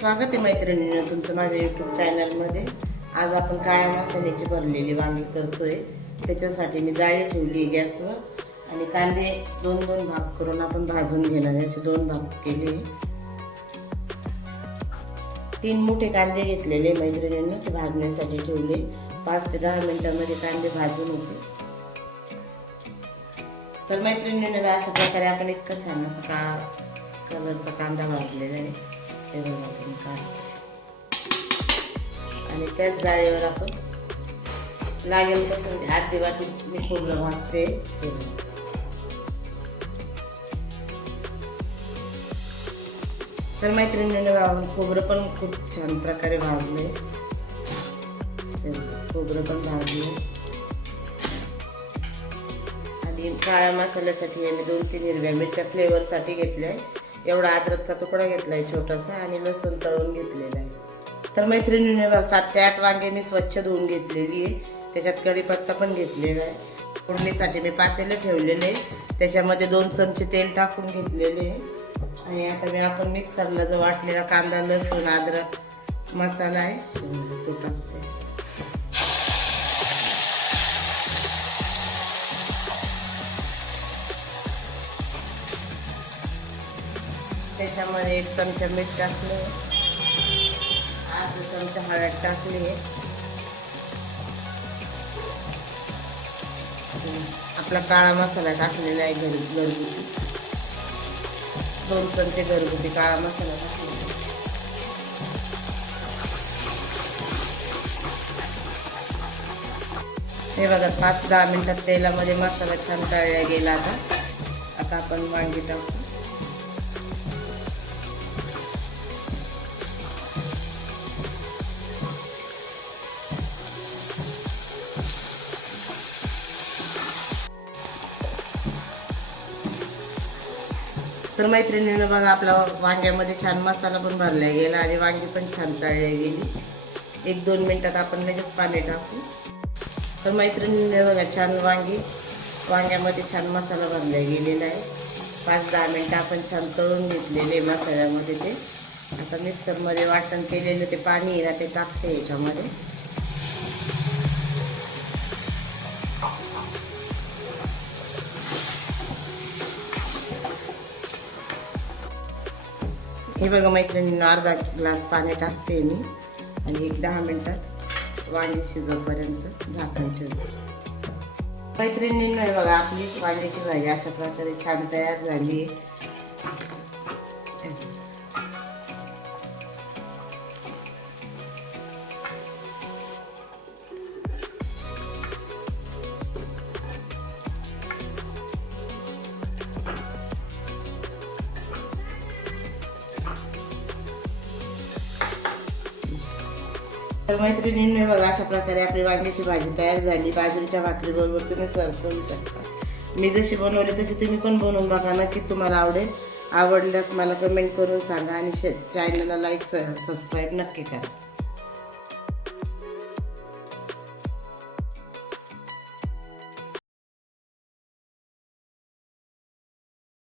स्वागत आहे मैत्रिणींनी तुमचं माझ्या यूट्यूब चॅनलमध्ये आज आपण काळ्या मसाल्याची भरलेली वांगी करतोय. त्याच्यासाठी मी जाळी ठेवली गॅसवर. आणि कांदे दोन दोन भाग करून आपण भाजून घेणार आहे. असे दोन भाग केले तीन मोठे कांदे घेतलेले मैत्रिणींना. ते भाजण्यासाठी ठेवले पाच ते दहा मिनिटांमध्ये कांदे भाजून होते तर मैत्रिणीने अशा प्रकारे आपण इतकं छान असं का कलरचा कांदा भाजलेला आहे. हे बघा तुम्ही आणि त्याच जाळीवर आपण लागेल तसं म्हणजे अर्धी वाटी मी खोबरं भाजते. हे बघा. तर मैत्रिणीने भाजून खोबरं पण खूप छान प्रकारे भाजले. खोबरं पण भाजले. आणि काळ्या मसाल्यासाठी आम्ही दोन तीन हिरव्या मिरच्या फ्लेवरसाठी घेतल्या. एवढा अद्रकचा तुकडा घेतलाय छोटासा आणि लसूण तळून घेतलेला आहे. तर मैत्रिणीने सात ते आठ वांगे मी स्वच्छ धुवून घेतलेली आहे. त्याच्यात कढीपत्ता पण घेतलेला आहे. फोडणीसाठी मी पातेलं ठेवलेले त्याच्यामध्ये दोन चमचे तेल टाकून घेतलेले आहे. आणि आता मी आपण मिक्सरला जो वाटलेला कांदा लसूण अद्रक मसाला आहे तो टाकते. त्याच्यामध्ये एक चमचा मीठ टाकले. अर्धा चमचा हळद टाकली. आपला काळा मसाला टाकलेला आहे घरी घरगुती. दोन चमचे घरगुती काळा मसाला टाकलेला हे बघा पाच दहा मिनटात तेलामध्ये मसाला छान तळला गेला आता. आता आपण वांगी टाकू. तर मैत्रिणीनं बघा आपला वांग्यामध्ये छान मसाला पण भरला गेला आणि वांगी पण छान तळल्या गेली. एक दोन मिनटात आपण लगेच पाणी टाकू. तर मैत्रिणीने बघा छान वांगी वांग्यामध्ये छान मसाला भरला गेलेला आहे. पाच दहा मिनटं आपण छान तळून घेतलेले मसाल्यामध्ये ते. आता मिक्सरमध्ये वाटण केलेलं ते पाणी आहे ना ते टाकते याच्यामध्ये. हे बघा मैत्रिणीनं अर्धा ग्लास पाणी टाकते मी. आणि एक दहा मिनटात वांगी शिजवपर्यंत झाकण शिजव मैत्रिणींना हे बघा आपली वांग्याची भाजी अशा प्रकारे छान तयार झाली आहे. तर मैत्रिणींनी बघा अशा प्रकारे आपली वांग्याची भाजी तयार झाली. बाजरीच्या भाकरीबरोबर तुम्ही सर्व करू शकता. मी जशी बनवली तशी तुम्ही पण बनवून बघा. नक्की तुम्हाला आवडेल. आवडल्यास मला कमेंट करून सांगा आणि चॅनलला लाईक सबस्क्राईब नक्की करा.